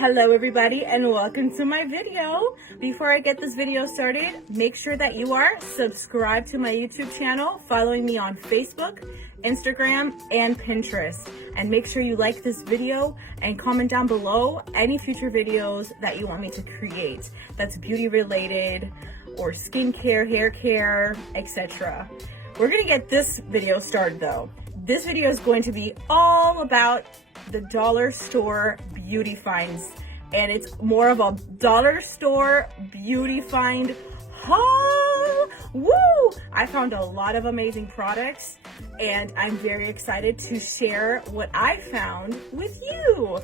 Hello everybody and welcome to my video. Before I get this video started, make sure that you are subscribed to my YouTube channel, following me on Facebook, Instagram, and Pinterest. And make sure you like this video and comment down below any future videos that you want me to create that's beauty related or skincare, hair care, etc. We're gonna get this video started though. This video is going to be all about the dollar store beauty finds, and it's more of a dollar store beauty find haul. Woo! I found a lot of amazing products and I'm very excited to share what I found with you.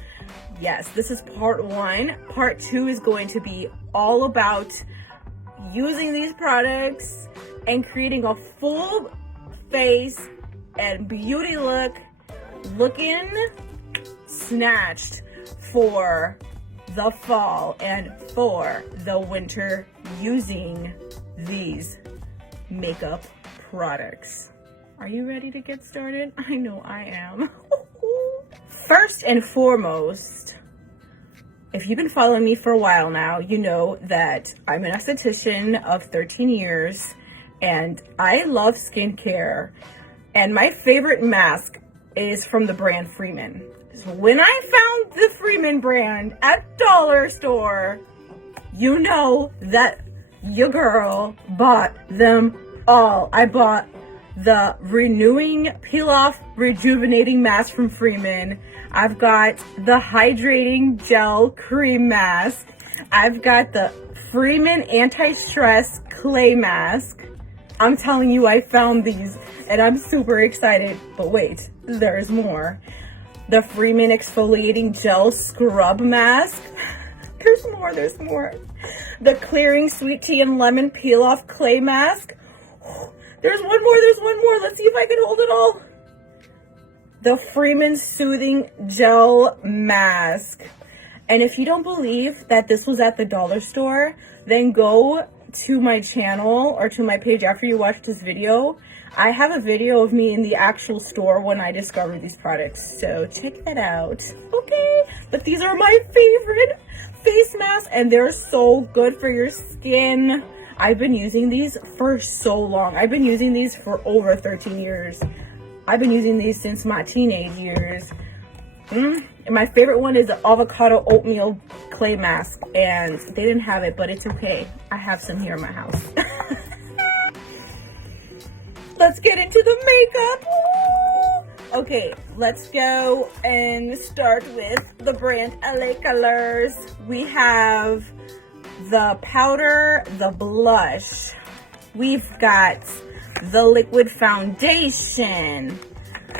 Yes, this is part one. Part two is going to be all about using these products and creating a full face and beauty look, looking snatched for the fall and for the winter using these makeup products. Are you ready to get started? I know I am. First and foremost, if you've been following me for a while now, you know that I'm an esthetician of 13 years and I love skincare. And my favorite mask is from the brand Freeman. So when I found the Freeman brand at dollar store, you know that your girl bought them all. I bought the Renewing Peel Off Rejuvenating Mask from Freeman. I've got the Hydrating Gel Cream Mask. I've got the Freeman Anti-Stress Clay Mask. I'm telling you, I found these and I'm super excited, but wait, there's more. The Freeman Exfoliating Gel Scrub Mask. There's more. The Clearing Sweet Tea and Lemon Peel Off Clay Mask. There's one more. Let's see if I can hold it all. The Freeman Soothing Gel Mask. And if you don't believe that this was at the dollar store, then go to my channel or to my page after you watch this video. I have a video of me in the actual store when I discovered these products, so check that out. Okay, but these are my favorite face masks and they're so good for your skin. I've been using these for so long. I've been using these for over 13 years. I've been using these since my teenage years. And my favorite one is the Avocado Oatmeal Clay Mask, and they didn't have it, but it's okay. I have some here in my house. Let's get into the makeup. Woo! Okay, let's go and start with the brand LA Colors. We have the powder, the blush. We've got the liquid foundation.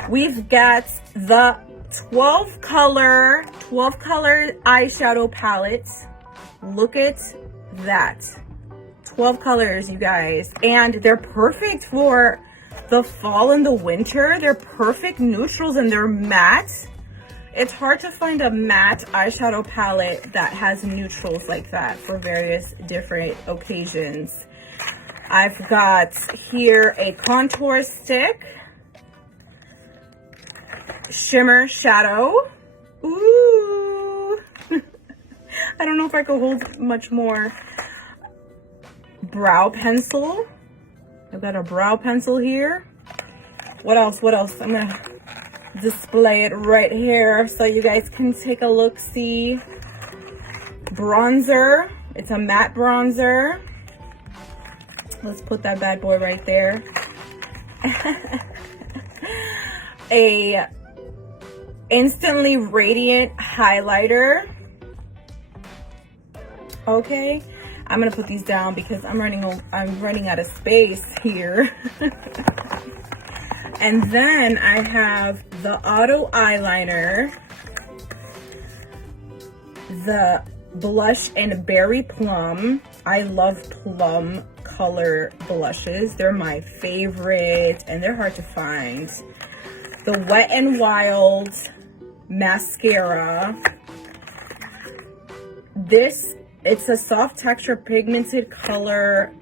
We've got the 12 color eyeshadow palette. Look at that. 12 colors, you guys, and they're perfect for the fall and the winter. They're perfect neutrals and they're matte. It's hard to find a matte eyeshadow palette that has neutrals like that for various different occasions. I've got here a contour stick, shimmer shadow. Ooh. I don't know if I could hold much more. Brow pencil. I've got a brow pencil here. What else? I'm gonna display it right here so you guys can take a look. See, bronzer. It's a matte bronzer. Let's put that bad boy right there. A instantly radiant highlighter. Okay, I'm gonna put these down because I'm running out of space here. And then I have the auto eyeliner, the blush and berry plum. I love plum color blushes. They're my favorite and they're hard to find. The Wet n Wild mascara. It's a soft texture pigmented color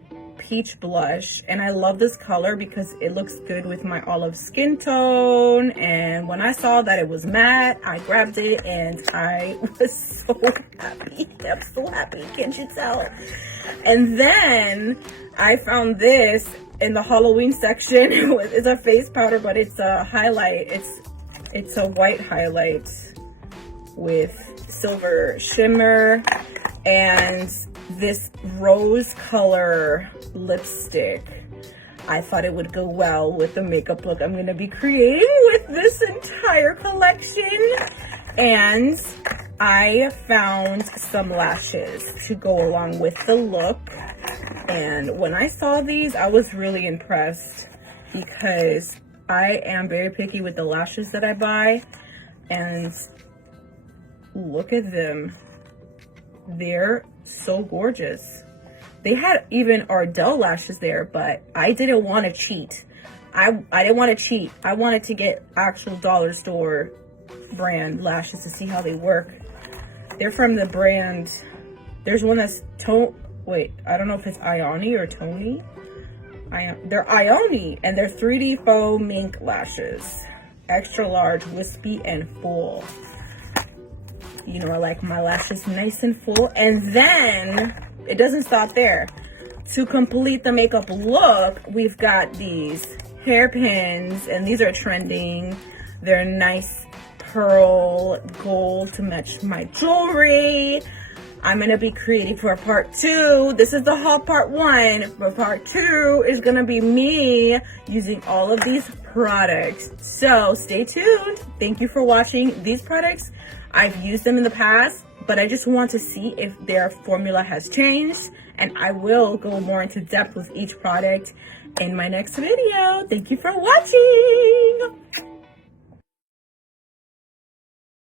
peach blush, and I love this color because it looks good with my olive skin tone. And when I saw that it was matte, I grabbed it and I was so happy. I'm so happy, can't you tell? And then I found this in the Halloween section. It's a face powder, but it's a highlight. It's a white highlight with silver shimmer and this rose color lipstick. I thought it would go well with the makeup look I'm gonna be creating with this entire collection. And I found some lashes to go along with the look. And when I saw these, I was really impressed because I am very picky with the lashes that I buy. And look at them. They're so gorgeous. They had even Ardell lashes there, but I didn't want to cheat. I didn't want to cheat. I wanted to get actual dollar store brand lashes to see how they work. They're from the brand, there's one that's I don't know if it's Ioni or Tony. They're Ioni, and they're 3D faux mink lashes. Extra large, wispy, and full. You know, I like my lashes nice and full. And then it doesn't stop there. To complete the makeup look, we've got these hairpins, and these are trending. They're nice pearl gold to match my jewelry. I'm gonna be creating for part 2. This is the haul part 1, but part 2 is gonna be me using all of these products. So stay tuned. Thank you for watching these products. I've used them in the past, but I just want to see if their formula has changed, and I will go more into depth with each product in my next video. Thank you for watching.